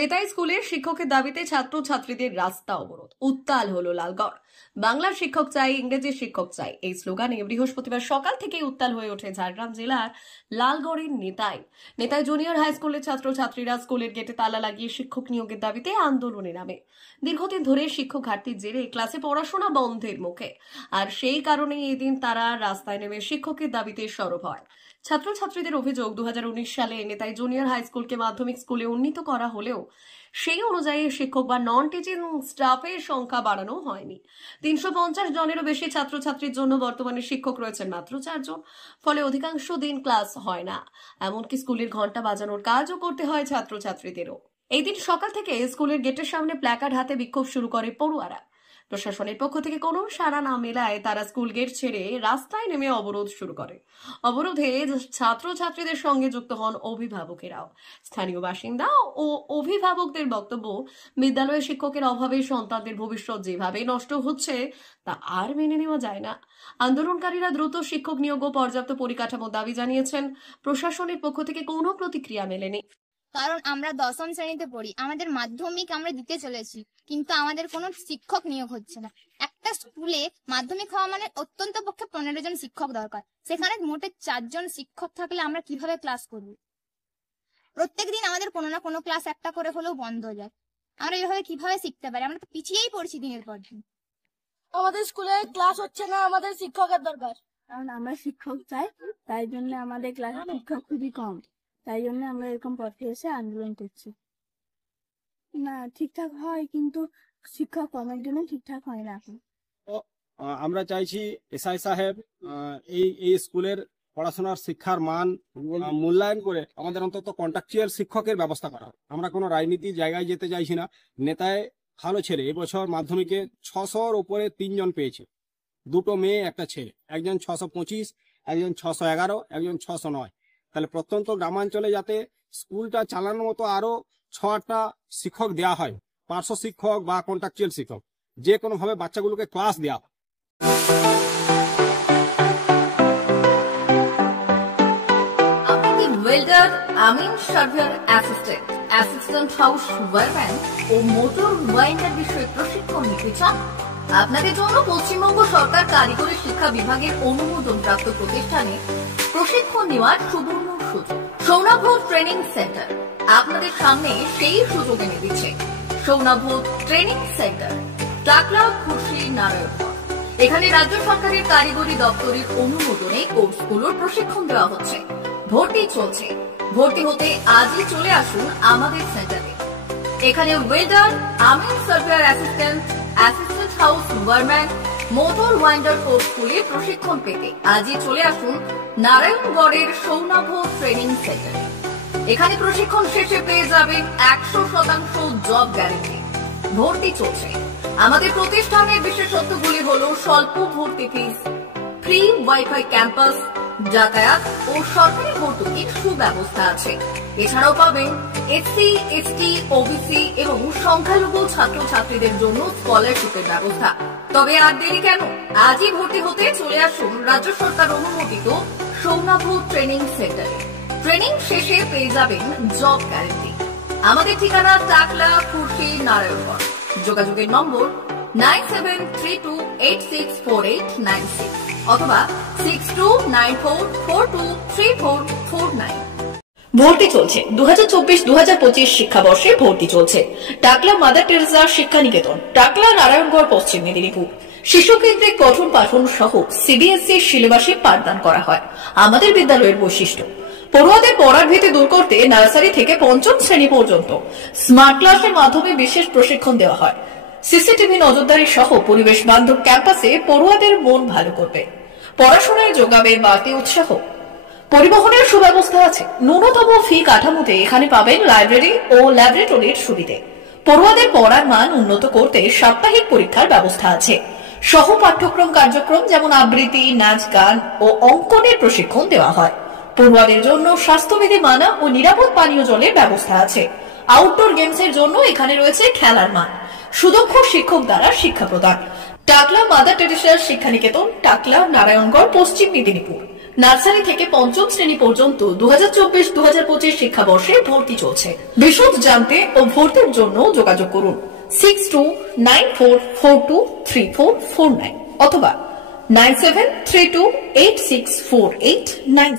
নেতাই স্কুলের শিক্ষকের দাবিতে ছাত্রছাত্রীদের রাস্তা অবরোধ, উত্তাল হলো লালগড়। বাংলার শিক্ষক চাই, ইংরেজি শিক্ষক চাই, এই স্লোগানে বৃহস্পতিবার সকাল থেকেই উত্তাল হয়ে ওঠে ঝাড়গ্রাম জেলার লালগড়ের নেতাই জুনিয়র হাই স্কুলের ছাত্রছাত্রীরা স্কুলের গেটে তালা লাগিয়ে শিক্ষক নিয়োগের দাবিতে আন্দোলনে নামে। দীর্ঘদিন ধরে শিক্ষক ঘাটতির জেরে ক্লাসে পড়াশোনা বন্ধের মুখে, আর সেই কারণে এদিন তারা রাস্তায় নেমে শিক্ষকের দাবিতে সরব হয়। ছাত্রছাত্রীদের অভিযোগ, 2019 সালে নেতাই জুনিয়র হাই স্কুলকে মাধ্যমিক স্কুলে উন্নীত করা হলেও সেই অনুযায়ী শিক্ষক বা নন টিচিং স্টাফের সংখ্যা বাড়ানো হয়নি। 350 জনেরও বেশি ছাত্রছাত্রীর জন্য বর্তমানে শিক্ষক রয়েছেন মাত্র 4 জন। ফলে অধিকাংশ দিন ক্লাস হয় না, এমনকি স্কুলের ঘন্টা বাজানোর কাজও করতে হয় ছাত্রছাত্রীদেরও। এই দিন সকাল থেকে স্কুলের গেটের সামনে প্ল্যাকার্ড হাতে বিক্ষোভ শুরু করে পড়ুয়ারা। প্রশাসনের পক্ষ থেকে কোনো সাড়া না মেলায় তারা স্কুল গেট ছেড়ে রাস্তায় নেমে অবরোধ শুরু করে। অবরোধে ছাত্রছাত্রীদের সঙ্গে যুক্ত হন অভিভাবকেরাও। স্থানীয় বাসিন্দা ও অভিভাবকদের বক্তব্য, বিদ্যালয়ে শিক্ষকের অভাবে সন্তানদের ভবিষ্যৎ যেভাবে নষ্ট হচ্ছে তা আর মেনে নেওয়া যায় না। আন্দোলনকারীরা দ্রুত শিক্ষক নিয়োগ ও পর্যাপ্ত পরিকাঠামো দাবি জানিয়েছেন। প্রশাসনের পক্ষ থেকে কোনো প্রতিক্রিয়া মেলেনি। কারণ আমরা 10ম শ্রেণীতে পড়ি, আমাদের মাধ্যমিক আমরা দিতে চলেছি, কিন্তু আমাদের কোনো শিক্ষক নিয়োগ হচ্ছে না। একটা স্কুলে মাধ্যমিক হওয়া মানে অত্যন্ত পক্ষে 15 জন শিক্ষক দরকার। সেখানে মোটে 4 জন শিক্ষক থাকলে আমরা কিভাবে ক্লাস করব? প্রত্যেকদিন আমাদের কোনো না কোনো ক্লাস একটা করে হলেও বন্ধ হয়ে যায়। আমরা এভাবে কিভাবে শিখতে পারি? আমরা তো পিছিয়েই পড়ছি দিনের পর দিন। আমাদের স্কুলে ক্লাস হচ্ছে না, আমাদের শিক্ষকের দরকার। কারণ আমরা শিক্ষক চাই, তাই জন্য আমাদের ক্লাসে শিক্ষক খুবই কম, তাই জন্য আমরা এরকম পথে এসে আন্দোলন করছি। না, ঠিকঠাক হয়, কিন্তু শিক্ষক কমের জন্য ঠিকঠাক হয় না এখন। আমরা চাইছি এসআই সাহেব এই স্কুলের পড়াশোনার শিক্ষার মান মূল্যায়ন করে আমাদের অন্তত কন্ট্রাকচুয়াল শিক্ষকের ব্যবস্থা করা। আমরা কোনো রাজনীতির জায়গায় যেতে চাইছি না। নেতায় ভালো ছেলে, এবছর মাধ্যমিকে 600-র উপরে 3 জন পেয়েছে, 2 মেয়ে 1 ছেলে, একজন 625, একজন 611, একজন 609। তাহলে প্রত্যন্ত গ্রামাঞ্চলে যাতে স্কুলটা চালানোর মতো আরো 6-8টা শিক্ষক দেওয়া হয়, পার্শ্ব শিক্ষক বা কন্ট্রাকচুয়াল শিক্ষক, যে কোনো ভাবে বাচ্চাগুলোকে ক্লাস দেওয়া হয়। আপনি ওয়েল্ডার, আমিন surveyor assistant, assistant house wireman ও মোটর ওয়াইন্ডার বিষয়ে প্রশিক্ষণ নিতে চান? আপনাদের জন্য পশ্চিমবঙ্গ সরকার কারিগরি শিক্ষা বিভাগের অনুমোদনপ্রাপ্ত প্রতিষ্ঠানে প্রশিক্ষণ নেওয়ার সুবর্ণ সুযোগ। সৌনাভ ট্রেনিং সেন্টার আপনাদের সামনে সেই সুযোগ এনে দিচ্ছে। সৌনাভ ট্রেনিং সেন্টার, টাকলা, খুশি, নারায়ণগড়। এখানে রাজ্য সরকারের কারিগরি দপ্তরের অনুমোদনে কোর্সগুলোর প্রশিক্ষণ দেওয়া হচ্ছে। ভর্তি চলছে। ভর্তি হতে আজই চলে আসুন আমাদের সেন্টারে। এখানে ওয়েল্ডার, আমিন surveyor assistant, assistant house wireman, motor winder কোর্সগুলি প্রশিক্ষণ পেতে আজই চলে আসুন নারায়ণগড়ের সৌনাভ ট্রেনিং সেন্টারে। এখানে প্রশিক্ষণ শেষে পেয়ে যাবেন 100% জব গ্যারেন্টি। ভর্তি চলছে। আমাদের প্রতিষ্ঠানের বিশেষত্বগুলি হলো স্বল্প ভর্তি ফিস, ফ্রি ওয়াইফাই ক্যাম্পাস, যাতায়াত ও সরকারি ভর্তুকির সুব্যবস্থা আছে। এছাড়াও পাবেন এসসি, এসটি, ওবিসি এবং সংখ্যালঘু ছাত্রছাত্রীদের জন্য স্কলারশিপের ব্যবস্থা। তবে আর দেরি কেন? আজই ভর্তি হতে চলে আসুন রাজ্য সরকার অনুমোদিত সৌনাভ ট্রেনিং সেন্টারে। ট্রেনিং শেষে পেয়ে যাবেন জব গ্যারেন্টি। আমাদের ঠিকানা টাকলা, খুশি, নারায়ণগড়। যোগাযোগের নম্বর 9732864896 অথবা 6294423449। ভর্তি চলছে। 2024-2025 শিক্ষাবর্ষে ভর্তি চলছে। টাকলা মাদার টেরেসা শিক্ষা নিকেতন, টাকলা, নারায়ণগড়, পশ্চিম মেদিনীপুর। শিশু কেন্দ্রিক পঠন পাঠন সহ সিবিএসই সিলেবাসে পাঠদান করা হয়। আমাদের বিদ্যালয়ের বৈশিষ্ট্য, পড়ুয়াদের পড়ার ভীতি দূর করতে নার্সারি থেকে 5ম শ্রেণী পর্যন্ত স্মার্ট ক্লাসের মাধ্যমে বিশেষ প্রশিক্ষণ দেওয়া হয়। সিসিটিভি নজরদারি সহ পরিবেশ বান্ধব ক্যাম্পাসে পড়ুয়াদের মন ভালো করবে। পড়াশোনায় যোগাবে বাড়তি উৎসাহ। পরিবহনের সুব্যবস্থা আছে। ন্যূনতম ফি কাঠামোতে এখানে পাবেন লাইব্রেরি ও ল্যাবরেটরির সুবিধে। পড়ুয়াদের পড়ার মান উন্নত করতে সাপ্তাহিক পরীক্ষার ব্যবস্থা আছে। সহ পাঠ্যক্রম কার্যক্রম যেমন আবৃত্তি, নাচ, গান ও অঙ্কনের প্রশিক্ষণ দেওয়া হয়। পড়ুয়াদের জন্য স্বাস্থ্যবিধি মানা ও নিরাপদ পানীয় জলের ব্যবস্থা আছে। আউটডোর গেমসের জন্য এখানে রয়েছে খেলার মাঠ। সুদক্ষ শিক্ষক দ্বারা শিক্ষা প্রদান। টাকলা মাদার টেরেসা শিক্ষা নিকেতন, টাকলা, নারায়ণগড়, পশ্চিম মেদিনীপুর। নার্সারি থেকে পঞ্চম শ্রেণী পর্যন্ত 2024-2025 শিক্ষাবর্ষে ভর্তি চলছে। বিশদ জানতে ও ভর্তির জন্য যোগাযোগ করুন 6294423449 অথবা 9732864896।